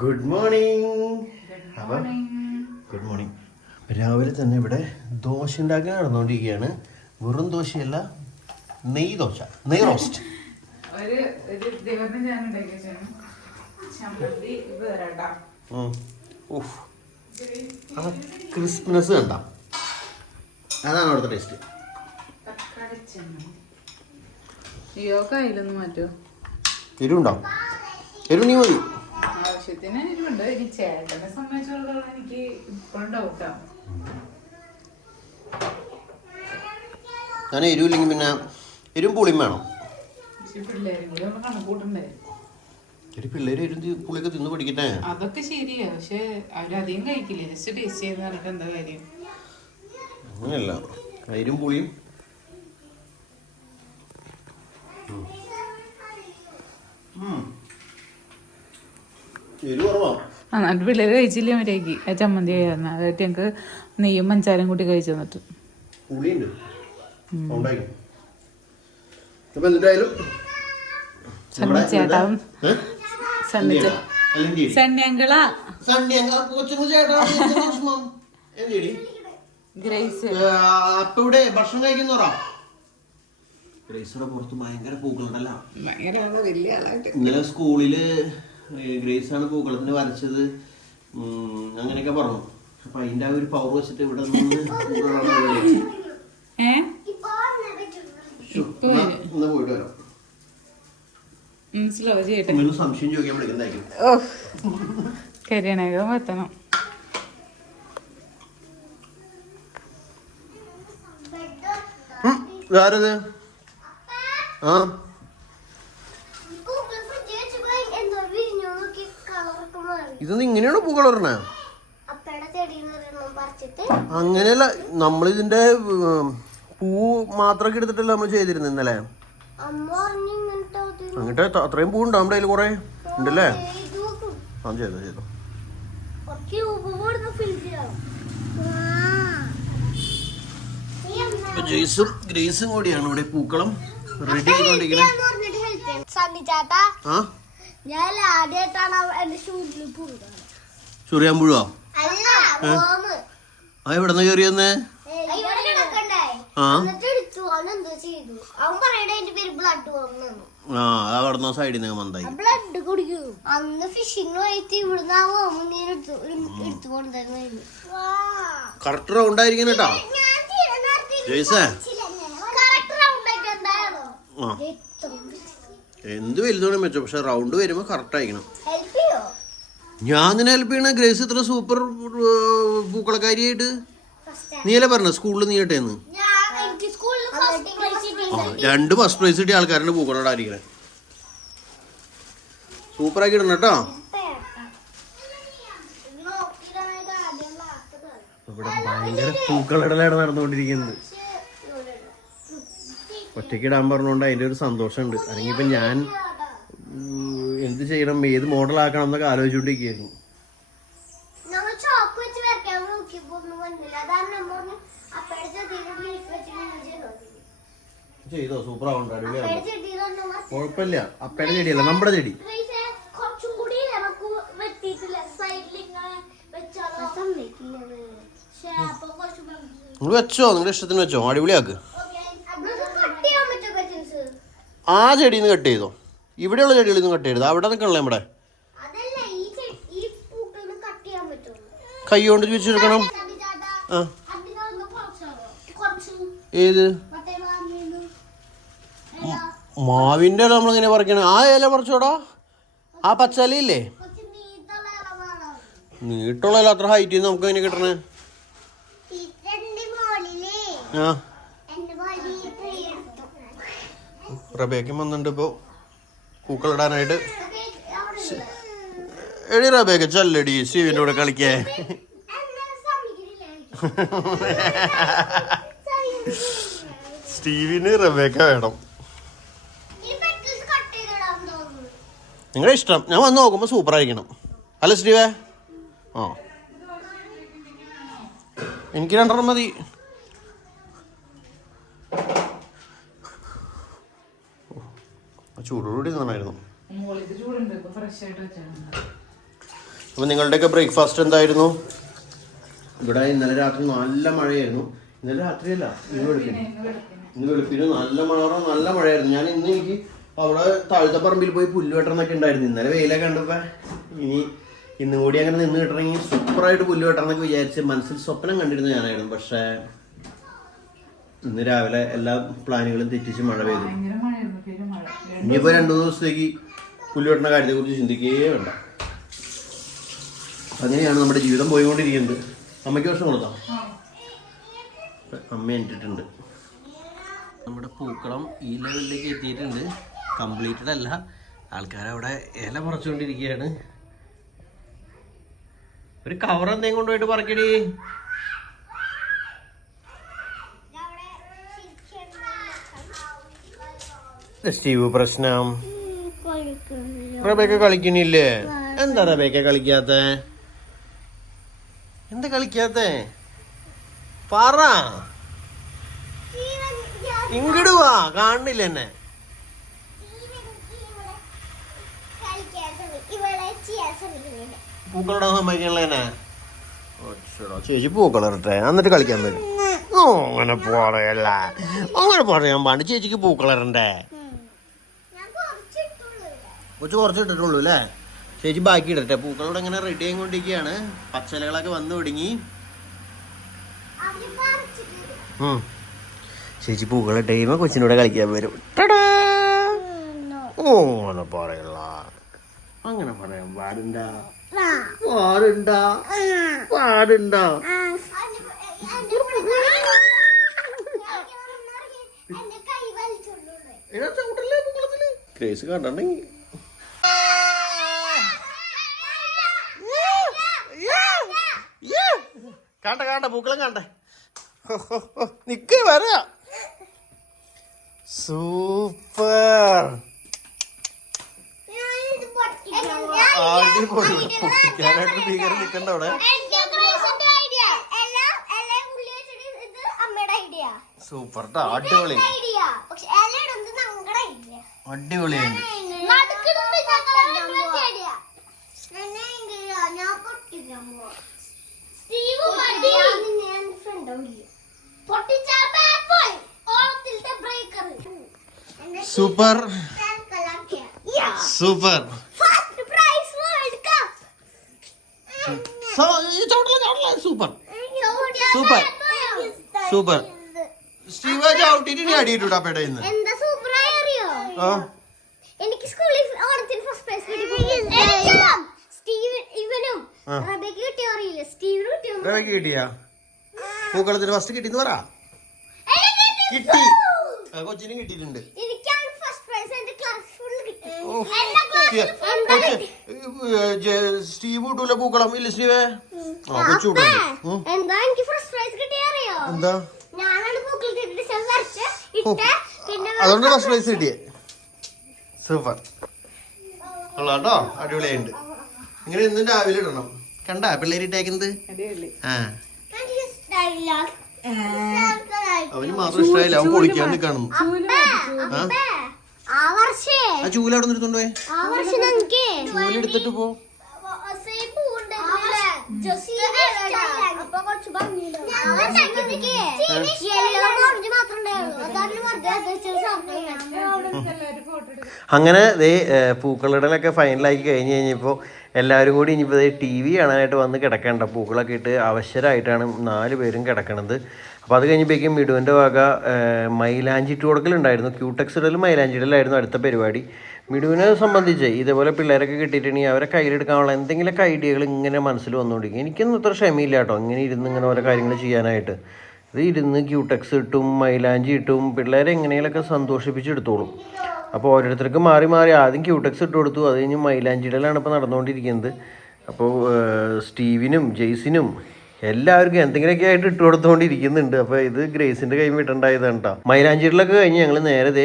Good morning. Good morning. രാവിലെ തന്നെ ഇവിടെ ദോശ ഉണ്ടാക്കാൻ നടന്നുകൊണ്ടിരിക്കുകയാണ്. വെറും ദോശയല്ല, നെയ് ദോശ, നെയ് റോസ്റ്റ്. ക്രിസ്മസ് കണ്ട, അതാണ് അവിടുത്തെ ടേസ്റ്റ്. എരിവുണ്ടാവും, എരിവ് നീ മതി. ആവശ്യത്തിന് എരിവുണ്ട്. ഇനി ചേട്ടനെ സംബന്ധിച്ചിടത്തോളം എനിക്ക് ഇപ്പോഴും ഡൗട്ടാണ്. ഞാൻ എരിവില്ലെങ്കിൽ പിന്നെ എരിവും പുളിയും വേണം. പിള്ളേരും കൂടി നമ്മൾ കണക്കൂട്ടണ്ടേ. പിള്ളേര് എരിവ് പുളിയൊക്കെ തിന്ന് പഠിക്കട്ടെ. അതൊക്കെ ശരിയാ, പക്ഷെ അവരധികം കഴിക്കില്ലേ. ജസ്റ്റ് ടേസ്റ്റ് ചെയ്ത് പറഞ്ഞിട്ട് എന്താ കാര്യം? അങ്ങനെയല്ല, എരിവും പുളിയും. എന്നിട്ട് പിള്ളേര് കഴിച്ചില്ല മര്യാദക്ക്. ആ ചമ്മന്തി കഴിയായിരുന്നു. അതായിട്ട് ഞങ്ങക്ക് നെയ്യും പഞ്ചാരം കൂട്ടി കഴിച്ചു തന്നിട്ട്. ചേട്ടാവും ഭക്ഷണം കഴിക്കുന്നോറാ. ഗ്രേസിയുടെ പുറത്ത് ഭയങ്കര പൂക്കളുണ്ടല്ലോ. ഇന്നലെ സ്കൂളില് ഗ്രേസാണ് പൂക്കളത്തിന് വരച്ചത്, അങ്ങനെയൊക്കെ പറഞ്ഞു. അപ്പൊ അതിന്റെ ആ ഒരു പവർ വെച്ചിട്ട് ഇവിടെ നിന്ന് പോയിട്ട് വരാം. സംശയം ചോദിക്കാൻ വിളിക്കുന്നതായിരിക്കും. കരിയണകം എത്തണം. ആരത്? ആ ഇതൊന്നും ഇങ്ങനെയാണോ പൂ കളറിനെ? അങ്ങനെയല്ല, നമ്മളിതിന്റെ പൂ മാത്രമൊക്കെ എടുത്തിട്ടല്ല നമ്മൾ ചെയ്തിരുന്നത് ഇന്നലെ. അങ്ങനത്തെ അത്രയും പൂ ഉണ്ടോ നമ്മുടെ കയ്യിൽ? കുറെ ഉണ്ടല്ലേ? ആ ചെയ്തോ ചെയ്തോ. ജെയ്സും ഗ്രേസും കൂടിയാണ് ഇവിടെ പൂക്കളം റെഡി ആയിക്കൊണ്ടിരിക്കുന്നത്. ചൊറിയാമ്പുഴോ? ആ എവിടെന്ന് കേറിയെന്ന്? ആ അവിടുന്ന് സൈഡിൽ നിന്ന് മന്തായി. കറക്റ്റ് റൗണ്ട് ആയിരിക്കും കേട്ടോ ജെയ്സേ. എന്ത് വലുതോണം വെച്ചോ, പക്ഷെ റൗണ്ട് വരുമ്പോ കറക്റ്റ് ആയിരിക്കണം. ഞാൻ നിന്നെ ഹെൽപ്പ് ചെയ്യണ ഗ്രേസ്. ഇത്ര സൂപ്പർ പൂക്കളക്കാരിയായിട്ട് നീയല്ലേ പറഞ്ഞ സ്കൂളിൽ നീ ഇട്ടേന്ന്. 2 ഫസ്റ്റ് പ്രൈസ് കിട്ടിയ ആൾക്കാരുടെ പൂക്കളോട് ആയിരിക്കണേ. സൂപ്പറാക്കി ഇടണം കേട്ടോ. ഇവിടെ ഭയങ്കര പൂക്കളിടലാണ് നടന്നുകൊണ്ടിരിക്കുന്നത്. ഒറ്റയ്ക്ക് ഇടാൻ പറഞ്ഞുകൊണ്ട് അതിൻ്റെ ഒരു സന്തോഷമുണ്ട്. അല്ലെങ്കിൽ ഇപ്പം ഞാൻ എന്ത് ചെയ്യണം, ഏത് മോഡലാക്കണം എന്നൊക്കെ ആലോചിച്ചുകൊണ്ടിരിക്കുകയായിരുന്നു. ചെയ്തോ? സൂപ്പർ ആവണ്ട, അടിപൊളിയാണ്. കുഴപ്പമില്ല, അപ്പയുടെ ചെടിയല്ല നമ്മുടെ ചെടി. നിങ്ങൾ വെച്ചോ, നിങ്ങളുടെ ഇഷ്ടത്തിന് വെച്ചോ, അടിപൊളിയാക്ക്. ആ ചെടിയിൽ നിന്ന് കട്ട് ചെയ്തോ. ഇവിടെയുള്ള ചെടികളിൽ നിന്ന് കട്ട് ചെയ്തത് അവിടെ നിൽക്കണല്ലേ നമ്മുടെ. കൈ കൊണ്ട് ചുവച്ചെടുക്കണം. ആ ഏത് മാവിന്റെ ഇല നമ്മളിങ്ങനെ പറിക്കണ? ആ ഇല പറിച്ചോടാ. ആ പച്ചലയില്ലേ, നീട്ടുള്ള ഇല. അത്ര ഹൈറ്റ് നമുക്ക് അതിനെ കിട്ടണേ. ആ റബേക്കും വന്നിട്ടുണ്ട് ഇപ്പോ പൂക്കളിടാനായിട്ട്. എടി റബേക്ക ചല്ലടി ശിവന്റെ കൂടെ കളിക്കേ. സ്റ്റീവിന് റബേക്ക വേണം. നിങ്ങളുടെ ഇഷ്ടം. ഞാൻ വന്ന് നോക്കുമ്പോ സൂപ്പർ ആയിരിക്കണം അല്ല സ്റ്റീവേ? ആ എനിക്ക് 2 മതി. ചൂടോടുകൂടി നന്നായിരുന്നു. അപ്പോൾ നിങ്ങളുടെയൊക്കെ ബ്രേക്ക്ഫാസ്റ്റ് എന്തായിരുന്നു? ഇവിടെ ഇന്നലെ രാത്രി നല്ല മഴയായിരുന്നു. ഇന്നലെ രാത്രിയല്ല, ഇന്ന് വെളുപ്പിന് നല്ല മഴയായിരുന്നു. ഞാൻ ഇന്ന് എനിക്ക് അവിടെ താഴത്തെ പറമ്പിൽ പോയി പുല്ല് വെട്ടണമെന്നൊക്കെ ഉണ്ടായിരുന്നു. ഇന്നലെ വെയിലൊക്കെ കണ്ടപ്പോൾ ഇന്നും കൂടി അങ്ങനെ നിന്ന് കിട്ടണമെങ്കിൽ സൂപ്പറായിട്ട് പുല്ല് വെട്ടണമെന്നൊക്കെ വിചാരിച്ച് മനസ്സിൽ സ്വപ്നം കണ്ടിരുന്നു ഞാനായിരുന്നു. പക്ഷേ ഇന്ന് രാവിലെ എല്ലാ പ്ലാനുകളും തെറ്റിച്ച് മഴ പെയ്തു. ഇനിയിപ്പോൾ 2-3 ദിവസത്തേക്ക് പുല്ല് വെട്ടുന്ന കാര്യത്തെക്കുറിച്ച് ചിന്തിക്കുകയേ വേണ്ട. അങ്ങനെയാണ് നമ്മുടെ ജീവിതം പോയിക്കൊണ്ടിരിക്കുന്നത്. അമ്മയ്ക്ക് വർഷം കൊടുത്താം. അമ്മ എണ്ണിട്ടുണ്ട്. നമ്മുടെ പൂക്കളം ഈ ലെവലിലേക്ക് എത്തിയിട്ടുണ്ട്. കംപ്ലീറ്റഡ് അല്ല, ആൾക്കാരവിടെ ഇല പറിച്ചുകൊണ്ടിരിക്കുകയാണ്. ഒരു കവർ എന്തെങ്കിലും കൊണ്ടുപോയിട്ട് പറക്കടി. സ്റ്റീവ് പ്രശ്നം. റബേക്ക കളിക്കണില്ലേ? എന്താ റബേക്ക കളിക്കാത്ത? എന്താ കളിക്കാത്ത? പറ. ഇങ്ങട് വാ, കാണുന്നില്ല എന്നെ. പൂക്കളിടാൻ സമ്മതിക്കണല്ലേ എന്നെ? ചേച്ചി പൂക്കളിട്ടെ എന്നിട്ട് കളിക്കാൻ പറ്റും. അങ്ങനെ പറയല്ല, അങ്ങനെ പറയാൻ പാണ്ട്. ചേച്ചിക്ക് പൂക്കളിടണ്ടേ? കുറച്ച് ഇട്ടിട്ടുള്ളൂ അല്ലേ? ചേച്ചി ബാക്കി ഇടട്ടെ. പൂക്കളോട് ഇങ്ങനെ റെഡി ആയിക്കൊണ്ടിരിക്കുകയാണ്. പച്ചലകളൊക്കെ വന്നു തുടങ്ങി. ചേച്ചി പൂക്കളിട്ട് കഴിയുമ്പോ കൊച്ചിനോട് കളിക്കാൻ വരും. ഓ അങ്ങനെ പറയല്ല, അങ്ങനെ പറയാൻ പാടുണ്ട. ക്രേസ് കണ്ടെങ്കിൽ കാണ്ട പൂക്കളം കാണ്ടേ. നിക്ക് വരാ. സൂപ്പർ, അടിപൊളി. പൊട്ടിക്കാനായിട്ട് ഭീകരം നിക്കണ്ട അവിടെ. സൂപ്പർ ട്ടാ, അടിപൊളി അടിപൊളിയാണ്. Super super super super super. സ്റ്റീവ ചവിട്ടിട്ട് അടിയിട്ടാ പേടയിന്ന്. എനിക്ക് സ്കൂളിൽ ഓണത്തിന് ഫസ്റ്റ് പ്രൈസ് കിട്ടിയാ? പൂക്കളത്തിന് ഫസ്റ്റ് കിട്ടിന്ന് പറ. കിട്ടി, കൊച്ചിനും കിട്ടിയിട്ടുണ്ട്. സ്റ്റീവ് കിട്ടൂല പൂക്കളം ഇല്ല സ്റ്റീവേ? കൊച്ചു എന്താ അതുകൊണ്ട് ഫസ്റ്റ് പ്രൈസ് കിട്ടിയേ. സൂപ്പർ ഉള്ളാട്ടോ, അടിപൊളിയായിട്ടുണ്ട്. ഇങ്ങനെ ഇന്നും രാവിലെ ഇടണം. കണ്ടാ പിള്ളേര് ഇട്ടേക്കുന്നത്? അവന് മാത്രം ഇഷ്ടമായില്ല, അവൻ പൊളിക്കാൻ നിൽക്കണം. ആ ചൂല അവിടെ നിർത്തോണ്ട് പോയെ. ചൂല എടുത്തിട്ട് പോ. അങ്ങനെ ദേ പൂക്കളിടലൊക്കെ ഫൈനലാക്കി കഴിഞ്ഞ് കഴിഞ്ഞപ്പോൾ എല്ലാവരും കൂടി ഇനിയിപ്പോൾ TV കാണാനായിട്ട് വന്ന് കിടക്കേണ്ട. പൂക്കളൊക്കെ ഇട്ട് അവശരായിട്ടാണ് 4 പേരും കിടക്കണത്. അപ്പോൾ അത് കഴിഞ്ഞപ്പോഴേക്കും മിടുവിൻ്റെ വക മൈലാഞ്ചി ഇട്ട് കൊടുക്കലുണ്ടായിരുന്നു. ക്യൂടെക്സ് ഇടലും മൈലാഞ്ചി ഇടലായിരുന്നു അടുത്ത പരിപാടി. മിടുവിനെ സംബന്ധിച്ച് ഇതേപോലെ പിള്ളേരൊക്കെ കിട്ടിയിട്ടുണ്ടെങ്കിൽ അവരെ കയ്യിലെടുക്കാനുള്ള എന്തെങ്കിലുമൊക്കെ ഐഡിയകൾ ഇങ്ങനെ മനസ്സിൽ വന്നുകൊണ്ടിരിക്കും. എനിക്കൊന്നും അത്ര ക്ഷമയില്ല കേട്ടോ ഇങ്ങനെ ഇരുന്ന് ഇങ്ങനെ ഓരോ കാര്യങ്ങൾ ചെയ്യാനായിട്ട്. ഇത് ഇരുന്ന് ക്യൂടെക്സ് ഇട്ടും മൈലാഞ്ചി ഇട്ടും പിള്ളേരെ എങ്ങനെയെങ്കിലൊക്കെ സന്തോഷിപ്പിച്ചെടുത്തോളും. അപ്പോൾ ഓരോരുത്തർക്ക് മാറി മാറി ആദ്യം ക്യൂടെക്സ് ഇട്ട് കൊടുത്തു, അത് കഴിഞ്ഞ് മൈലാഞ്ചി ഇടലാണ് ഇപ്പോൾ നടന്നുകൊണ്ടിരിക്കുന്നത്. അപ്പോൾ സ്റ്റീവിനും ജെയ്സിനും എല്ലാവർക്കും എന്തെങ്കിലുമൊക്കെ ആയിട്ട് ഇട്ട് കൊടുത്തുകൊണ്ടിരിക്കുന്നുണ്ട്. അപ്പോൾ ഇത് ഗ്രേസിൻ്റെ കൈ വിട്ടുണ്ടായതാണ് കേട്ടോ. മൈലാഞ്ചിടലൊക്കെ കഴിഞ്ഞ് ഞങ്ങൾ നേരെ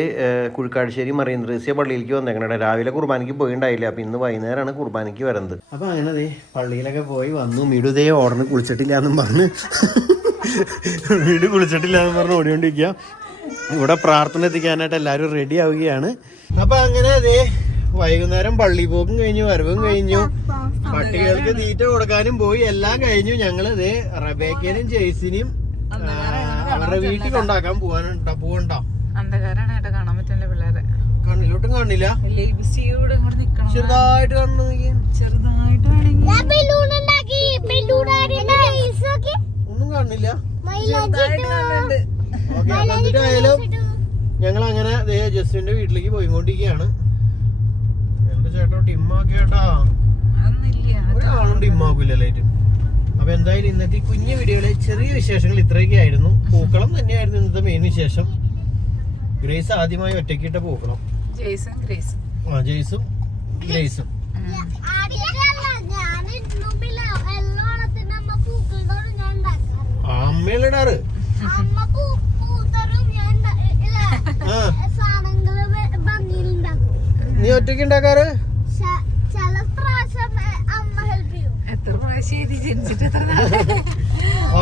കുഴിക്കാട്ടുശ്ശേരി മറീൻ ത്രേസ്യ പള്ളിയിലേക്ക് വന്നേക്കണേ. രാവിലെ കുർബാനയ്ക്ക് പോയിണ്ടായില്ല, അപ്പോൾ ഇന്ന് വൈകുന്നേരമാണ് കുർബാനയ്ക്ക് വരുന്നത്. അപ്പോൾ അങ്ങനെ പള്ളിയിലൊക്കെ പോയി വന്നു. വീട് ഓർഡറിന് കുളിച്ചിട്ടില്ല എന്നും പറഞ്ഞ് വീട് കുളിച്ചിട്ടില്ല എന്ന് പറഞ്ഞ് ഓടിക്കൊണ്ടിരിക്കുക. ഇവിടെ പ്രാർത്ഥന എത്തിക്കാനായിട്ട് എല്ലാവരും റെഡി ആവുകയാണ്. അപ്പോൾ അങ്ങനെ വൈകുന്നേരം പള്ളി പോക്കും കഴിഞ്ഞു, വരവും കഴിഞ്ഞു, പട്ടികൾക്ക് തീറ്റ കൊടുക്കാനും പോയി, എല്ലാം കഴിഞ്ഞു. ഞങ്ങള് ഇതേ റബേക്കനും ജെയ്സിനെയും അവരുടെ വീട്ടിൽ കൊണ്ടാക്കാൻ പോവണ്ടോ. അന്ധകാരാണ് ഏട്ടാ, കാണാൻ പറ്റില്ല പിള്ളേരെ. കണ്ണിലോട്ടും കാണില്ല, ലേബിസിയോട് ഇങ്ങോട്ട് നിക്കണം. ചെറുതായിട്ട് കാണുന്നു. ചെറുതായിട്ട് വേണമെങ്കിൽ ഒന്നും കാണില്ല. ഓക്കെ, എന്നിട്ടായാലും ഞങ്ങൾ അങ്ങനെ ജസ്റ്റിന്റെ വീട്ടിലേക്ക് പോയിക്കൊണ്ടിരിക്കുകയാണ്. എന്റെ ചേട്ടാ ടിമ്മാക്കി കേട്ടാ, ഒരാളും ടിമ്മാക്കൂല ലൈറ്റ്. അപ്പൊ എന്തായാലും ഇന്നത്തെ ഈ കുഞ്ഞു വീഡിയോയിലെ ചെറിയ വിശേഷങ്ങൾ ഇത്രയൊക്കെ ആയിരുന്നു. പൂക്കളം തന്നെയായിരുന്നു ഇന്നത്തെ മെയിൻ വിശേഷം. ഗ്രേസ് ആദ്യമായി ഒറ്റക്കിട്ട പൂക്കളം. ജെയ്സും ഗ്രേസും അമ്മയിലിടാറ്. നീ ഒറ്റയ്ക്ക് ഉണ്ടാക്കാറ്? എത്ര പ്രാവശ്യം ജനിച്ചിട്ട് എത്ര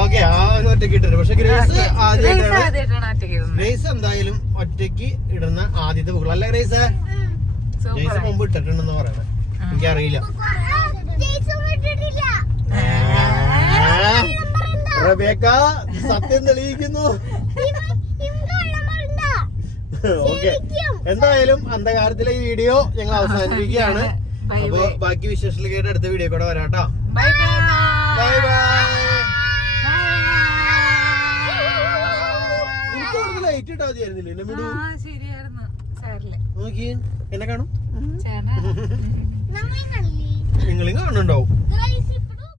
ഓക്കെ, ആ ഒരു ഒറ്റയ്ക്ക് ഇട്ടത്. പക്ഷെ ഗ്രേസ് ആദ്യമായിട്ടാണ്. ആദ്യമായിട്ടാണ് ഗ്രേസ് എന്തായാലും ഒറ്റയ്ക്ക് ഇടുന്ന ആദ്യത്തെ പൂക്കൾ അല്ല ഗ്രേസ്? ജെയ്സ് മുമ്പ് ഇട്ടിട്ടുണ്ടെന്ന് പറയണേ, എനിക്കറിയില്ല. റബേക്ക സത്യം തെളിയിക്കുന്നു. ഓക്കെ, എന്തായാലും അന്ധകാരത്തിലെ ഈ വീഡിയോ ഞങ്ങൾ അവസാനിപ്പിക്കുകയാണ്. അപ്പൊ ബാക്കി വിശേഷത്തിലേക്ക് അടുത്ത വീഡിയോ കൂടെ വരാട്ടോ. Bye bye. Bye bye. Light ഇട്ടാ മതിയായിരുന്നില്ലേ എന്നെ വിടൂ? ശരിയായിരുന്നു സാറില്. നോക്കി എന്നെ കാണും, ചേട്ടാ നിങ്ങളും കാണുന്നുണ്ടാവും.